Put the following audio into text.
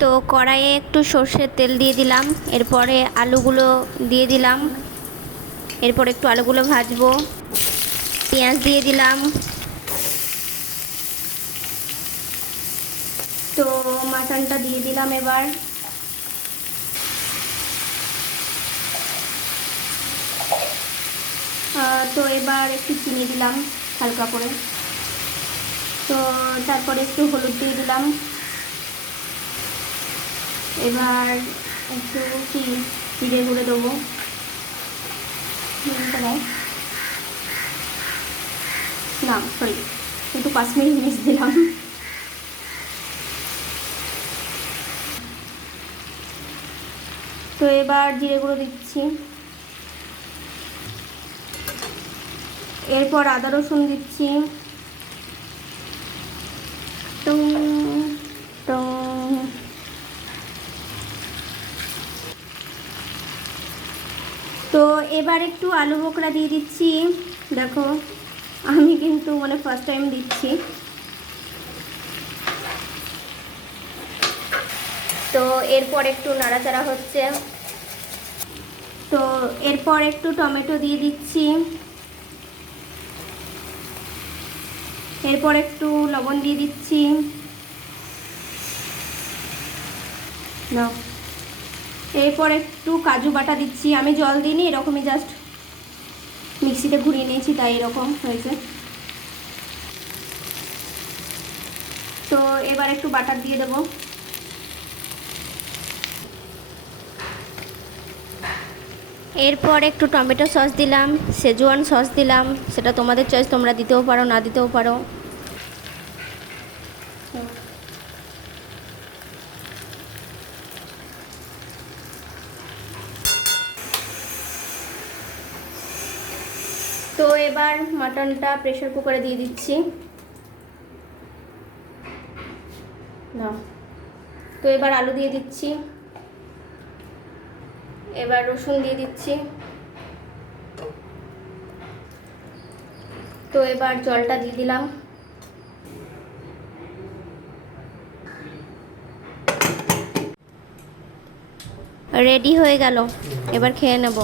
তো কড়াইয়ে একটু সর্ষের তেল দিয়ে দিলাম, এরপরে আলুগুলো দিয়ে দিলাম, এরপর একটু আলুগুলো ভাজবো। পেঁয়াজ দিয়ে দিলাম। তো মাটনটা দিয়ে দিলাম এবার। তো এবার একটু চিনি দিলাম হালকা করে। তো তারপরে একটু হলুদ দিয়ে দিলাম। এবার একটু জিরে গুঁড়ো দেবো। না সরি, একটু কাশ্মীরি মির্চ দিলাম। তো এবার জিরে গুঁড়ো দিচ্ছি। এরপর আদা রসুন দিচ্ছি। টুং টুং। তো এবার একটু আলু বোখরা দিয়ে দিচ্ছি। দেখো আমি কিন্তু ফার্স্ট টাইম দিচ্ছি। তো এরপর একটু নাড়াচাড়া হচ্ছে। তো এরপর একটু টমেটো দিয়ে দিচ্ছি। এরপর একটু লবণ দিয়ে দিচ্ছি। না, এরপর একটু কাজু বাটা দিচ্ছি। আমি জল দিইনি, এরকমই জাস্ট মিক্সিতে ঘুরিয়ে নিয়েছি, তাই এরকম হয়েছে। তো এবার একটু বাটার দিয়ে দেব। এরপর একটু টমেটো সস দিলাম, শেজওয়ান সস দিলাম, সেটা তোমাদের চয়েস, তোমরা দিতেও পারো না দিতেও পারো। তো এবার মাটনটা প্রেসার কুকারে দিয়ে দিচ্ছি। না, তো এবার আলু দিয়ে দিচ্ছি। এবার রসুন দিয়ে দিচ্ছি। তো এবার জলটা দিয়ে দিলাম। রেডি হয়ে গেল, এবার খেয়ে নেব।